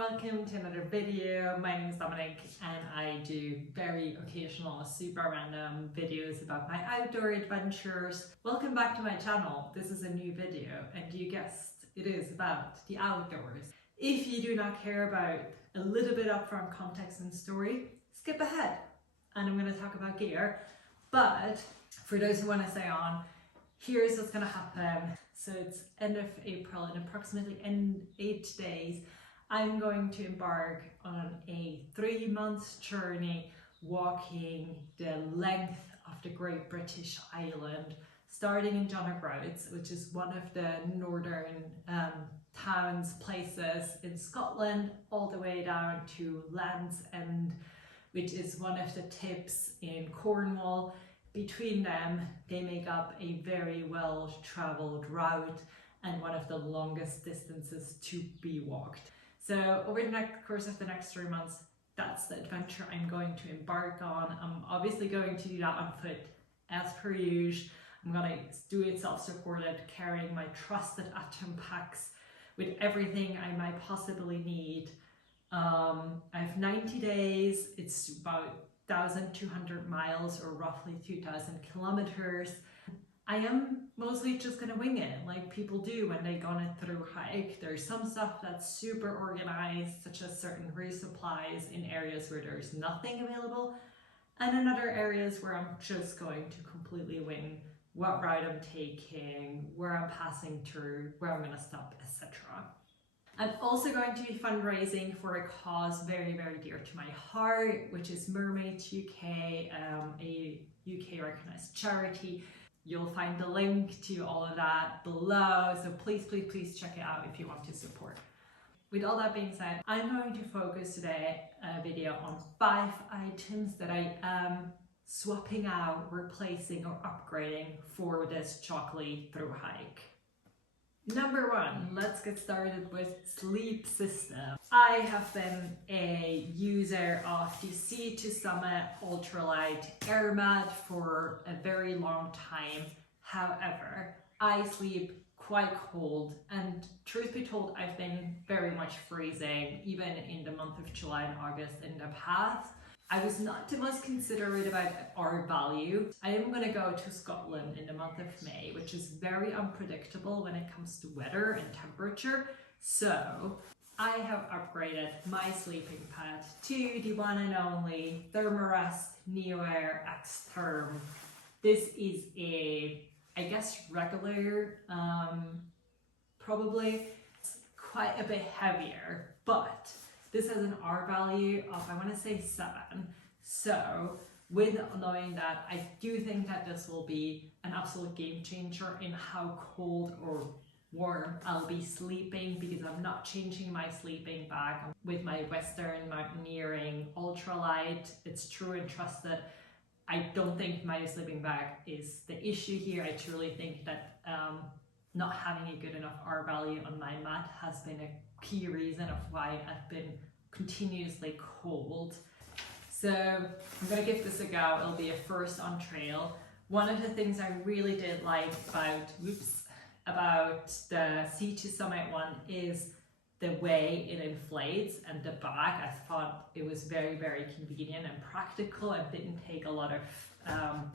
welcome to another video. My name is Dominic and I do very occasional, super random videos about my outdoor adventures. Welcome back to my channel. This is a new video and you guessed, it is about the outdoors. If you do not care about a little bit upfront context and story, skip ahead and I'm going to talk about gear. But for those who want to stay on, here's what's going to happen. So it's end of April, in approximately 8 days, I'm going to embark on a 3-month journey walking the length of the Great British Island, starting in John O'Groats, which is one of the northern towns, places in Scotland, all the way down to Land's End, which is one of the tips in Cornwall. Between them, they make up a very well-traveled route and one of the longest distances to be walked. So over the course of the next 3 months, that's the adventure I'm going to embark on. I'm obviously going to do that on foot as per usual. I'm going to do it self-supported, carrying my trusted Atom packs with everything I might possibly need. I have 90 days, it's about 1,200 miles or roughly 2,000 kilometers. I am mostly just gonna wing it like people do when they go on a thru-hike. There's some stuff that's super organized, such as certain resupplies in areas where there's nothing available, and in other areas where I'm just going to completely wing what route I'm taking, where I'm passing through, where I'm gonna stop, etc. I'm also going to be fundraising for a cause very, very dear to my heart, which is Mermaids UK, a UK recognized charity. You'll find the link to all of that below, so please, please, please check it out if you want to support. With all that being said, I'm going to focus today a video on 5 items that I am swapping out, replacing or upgrading for this JOGLE Thru-Hike. Number 1, let's get started with sleep system. I have been a user of the Sea to Summit Ultralight Air Mat for a very long time. However, I sleep quite cold, and truth be told, I've been very much freezing even in the month of July and August in the past. I was not the most considerate about R value. I am going to go to Scotland in the month of May, which is very unpredictable when it comes to weather and temperature. So I have upgraded my sleeping pad to the one and only Thermarest NeoAir X Therm. This is a, I guess, regular, probably quite a bit heavier, but this has an R value of, I want to say 7. So with knowing that, I do think that this will be an absolute game changer in how cold or warm I'll be sleeping, because I'm not changing my sleeping bag with my Western Mountaineering Ultralight. It's true and trusted. I don't think my sleeping bag is the issue here. I truly think that not having a good enough R value on my mat has been a key reason of why I've been continuously cold. So I'm gonna give this a go. It'll be a first on trail. One of the things I really did like about the Sea to Summit one is the way it inflates, and the bag, I thought it was very, very convenient and practical and didn't take a lot of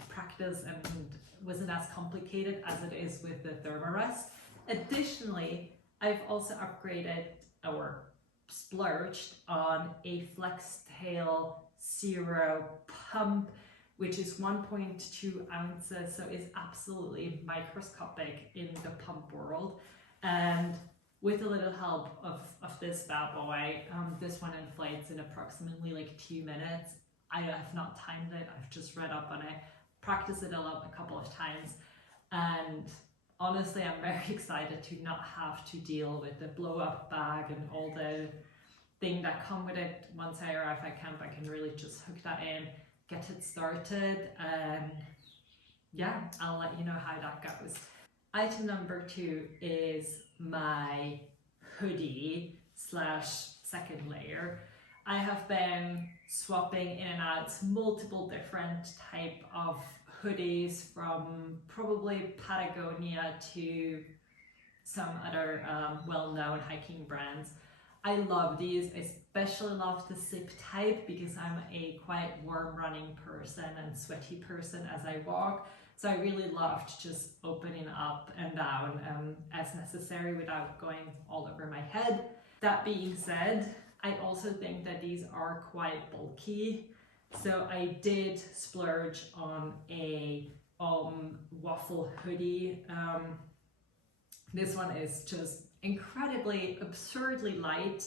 practice and wasn't as complicated as it is with the Thermarest. Additionally, I've also upgraded or splurged on a Flextail Zero pump, which is 1.2 ounces, so it's absolutely microscopic in the pump world. And with a little help of this bad boy, this one inflates in approximately like 2 minutes. I have not timed it, I've just read up on it, practiced it a couple of times, and honestly I'm very excited to not have to deal with the blow up bag and all the thing that come with it. Once I arrive at camp, I can really just hook that in, get it started, and yeah, I'll let you know how that goes. Item number 2 is my hoodie slash second layer. I have been swapping in and out multiple different type of hoodies, from probably Patagonia to some other well-known hiking brands. I love these. I especially love the zip type because I'm a quite warm running person and sweaty person as I walk. So I really loved just opening up and down as necessary without going all over my head. That being said, I also think that these are quite bulky. So I did splurge on a waffle hoodie. This one is just incredibly, absurdly light.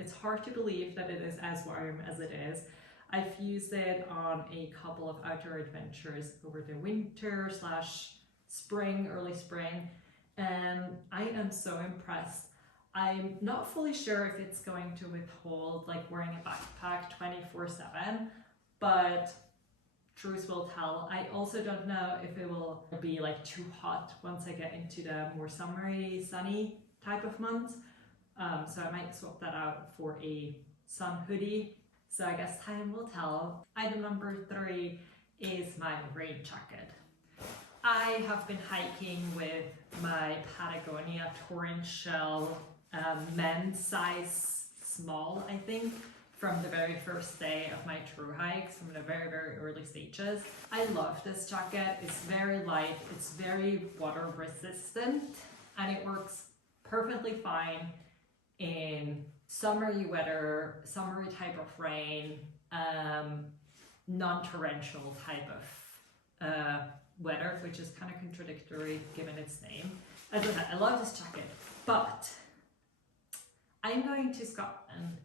It's hard to believe that it is as warm as it is. I've used it on a couple of outdoor adventures over the winter / spring, early spring, and I am so impressed. I'm not fully sure if it's going to withhold like wearing a backpack 24/7, but truth will tell. I also don't know if it will be like too hot once I get into the more summery, sunny type of months. So I might swap that out for a sun hoodie. So I guess time will tell. Item number 3 is my rain jacket. I have been hiking with my Patagonia torrential men's size small, I think, from the very first day of my Thru-Hikes, from the very, very early stages. I love this jacket. It's very light, it's very water resistant, and it works perfectly fine in summery weather, summery type of rain, non-torrential type of weather, which is kind of contradictory given its name. As I said, I love this jacket, but I'm going to Scotland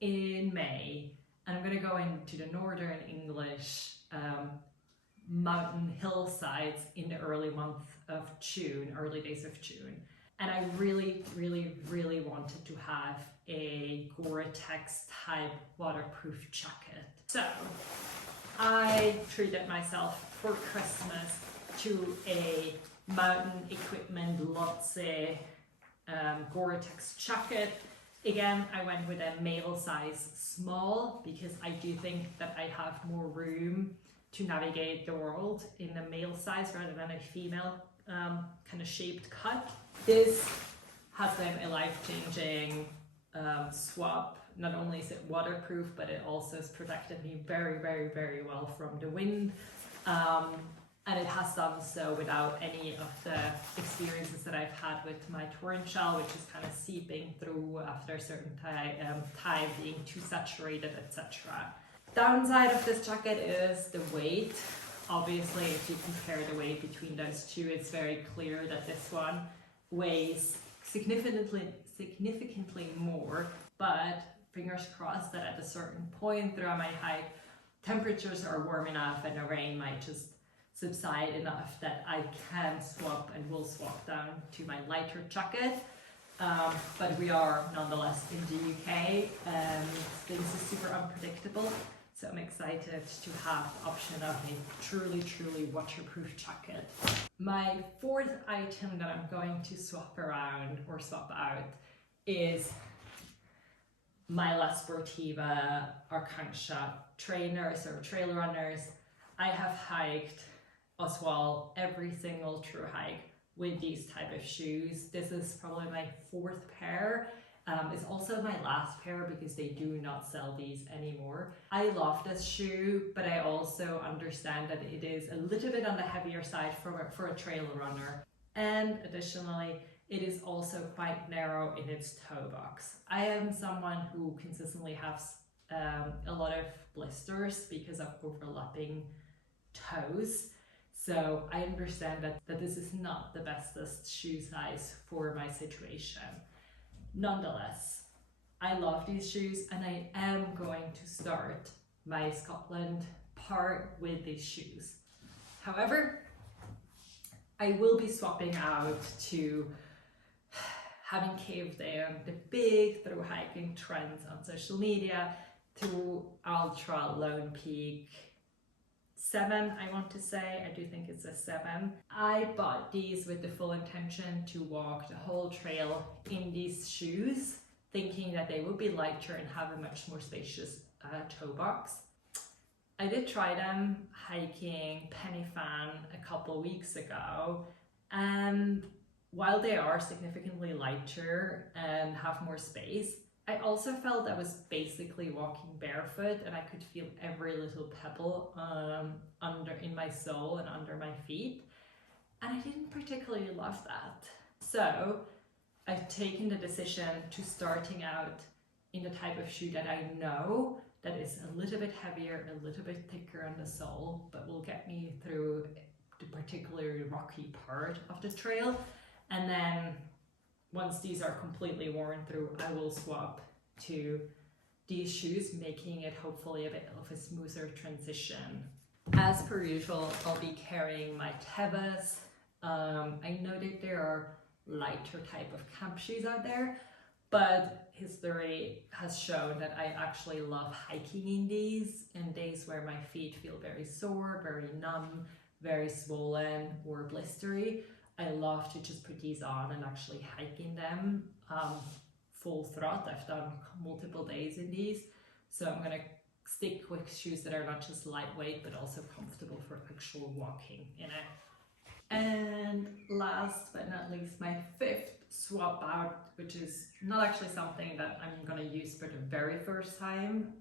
in May, and I'm going to go into the northern English mountain hillsides in the early early days of June. And I really, really, really wanted to have a Gore-Tex type waterproof jacket. So I treated myself for Christmas to a Mountain Equipment Lotse Gore-Tex jacket. Again, I went with a male size small because I do think that I have more room to navigate the world in a male size rather than a female kind of shaped cut. This has been a life-changing swap. Not only is it waterproof, but it also has protected me very, very, very well from the wind. And it has done so without any of the experiences that I've had with my torrential, which is kind of seeping through after a certain time, being too saturated, etc. Downside of this jacket is the weight. Obviously, if you compare the weight between those two, it's very clear that this one weighs significantly more, but fingers crossed that at a certain point throughout my hike, temperatures are warm enough and the rain might just subside enough that I can swap and will swap down to my lighter jacket. But we are nonetheless in the UK and things are super unpredictable. So I'm excited to have the option of a truly, truly waterproof jacket. My 4th item that I'm going to swap around or swap out is my La Sportiva Arcancia trainers or trail runners. I have hiked as well every single Thru-Hike with these type of shoes. This is probably my 4th pair. It's also my last pair because they do not sell these anymore. I love this shoe, but I also understand that it is a little bit on the heavier side for a trail runner. And additionally, it is also quite narrow in its toe box. I am someone who consistently has a lot of blisters because of overlapping toes. So I understand that this is not the bestest shoe size for my situation. Nonetheless, I love these shoes and I am going to start my Scotland part with these shoes. However, I will be swapping out to having caved in the big through hiking trends on social media to Ultra Lone Peak 7, I want to say. I do think it's a 7. I bought these with the full intention to walk the whole trail in these shoes, thinking that they would be lighter and have a much more spacious toe box. I did try them hiking Penny Fan a couple weeks ago, and while they are significantly lighter and have more space, I also felt I was basically walking barefoot, and I could feel every little pebble in my sole and under my feet, and I didn't particularly love that. So I've taken the decision to starting out in the type of shoe that I know that is a little bit heavier, a little bit thicker on the sole, but will get me through the particularly rocky part of the trail. And then once these are completely worn through, I will swap to these shoes, making it hopefully a bit of a smoother transition. As per usual, I'll be carrying my Tevas. I know that there are lighter type of camp shoes out there, but history has shown that I actually love hiking in these in days where my feet feel very sore, very numb, very swollen or blistery. I love to just put these on and actually hike in them full throttle. I've done multiple days in these, so I'm gonna stick with shoes that are not just lightweight but also comfortable for actual walking in it. And last but not least, my fifth swap out, which is not actually something that I'm gonna use for the very first time.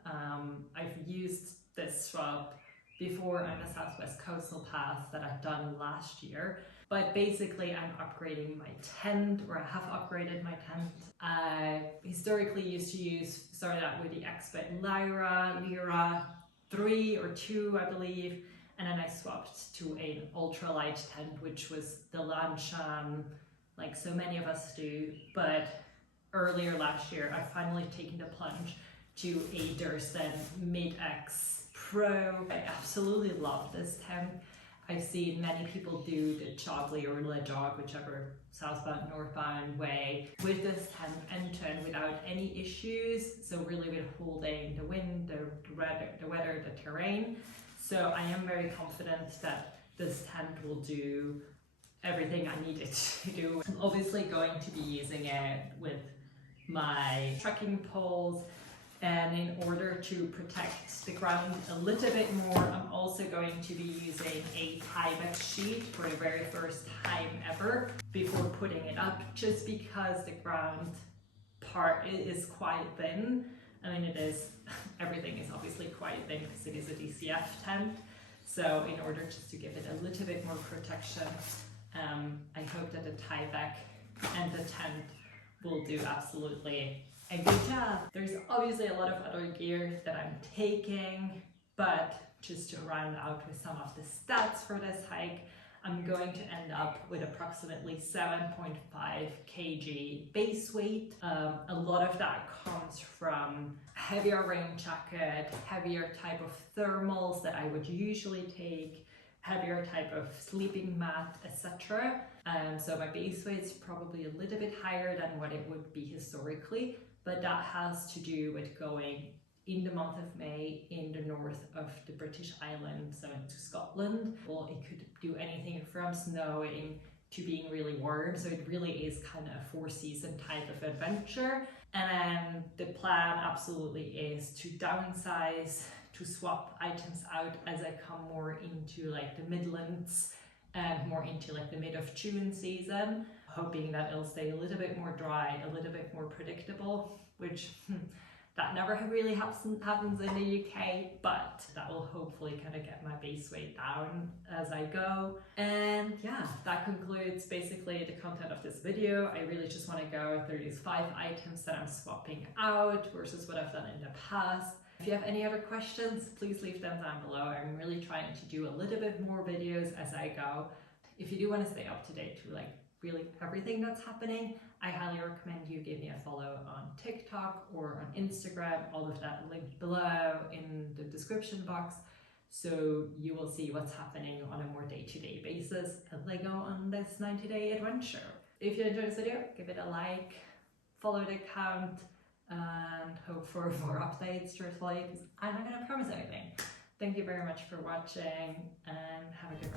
I've used this swap before on the Southwest Coastal Path that I've done last year, but basically I'm upgrading my tent, or I have upgraded my tent. I historically started out with the Expert Lyra 3 or 2, I believe, and then I swapped to an ultralight tent, which was the Lanshan, like so many of us do. But earlier last year, I finally taken the plunge to a Dursten Mid-X Pro. I absolutely love this tent. I've seen many people do the JOGLE or Le Jog, whichever southbound, northbound way, with this tent end-to-end without any issues. So really with holding the wind, the weather, the terrain. So I am very confident that this tent will do everything I need it to do. I'm obviously going to be using it with my trekking poles, and in order to protect the ground a little bit more, I'm also going to be using a Tyvek sheet for the very first time ever before putting it up, just because the ground part is quite thin. I mean, everything is obviously quite thin because it is a DCF tent. So in order just to give it a little bit more protection, I hope that the Tyvek and the tent will do absolutely a good job. There's obviously a lot of other gear that I'm taking, but just to round out with some of the stats for this hike, I'm going to end up with approximately 7.5 kg base weight. A lot of that comes from heavier rain jacket, heavier type of thermals that I would usually take, heavier type of sleeping mat, etc. So my base weight is probably a little bit higher than what it would be historically, but that has to do with going in the month of May in the north of the British Islands, so into Scotland. Well, it could do anything from snowing to being really warm, so it really is kind of a 4-season type of adventure. And then the plan absolutely is to downsize, to swap items out as I come more into like the Midlands and more into like the mid of June season, hoping that it'll stay a little bit more dry, a little bit more predictable, which that never really happens in the UK, but that will hopefully kind of get my base weight down as I go. And yeah, that concludes basically the content of this video. I really just want to go through these 5 items that I'm swapping out versus what I've done in the past. If you have any other questions, please leave them down below. I'm really trying to do a little bit more videos as I go. If you do want to stay up to date to like really everything that's happening, I highly recommend you give me a follow on TikTok or on Instagram. All of that linked below in the description box, so you will see what's happening on a more day-to-day basis as I go on this 90-day adventure. If you enjoyed this video, give it a like, follow the account, and hope for more updates truthfully, because I'm not going to promise anything. Thank you very much for watching, and have a good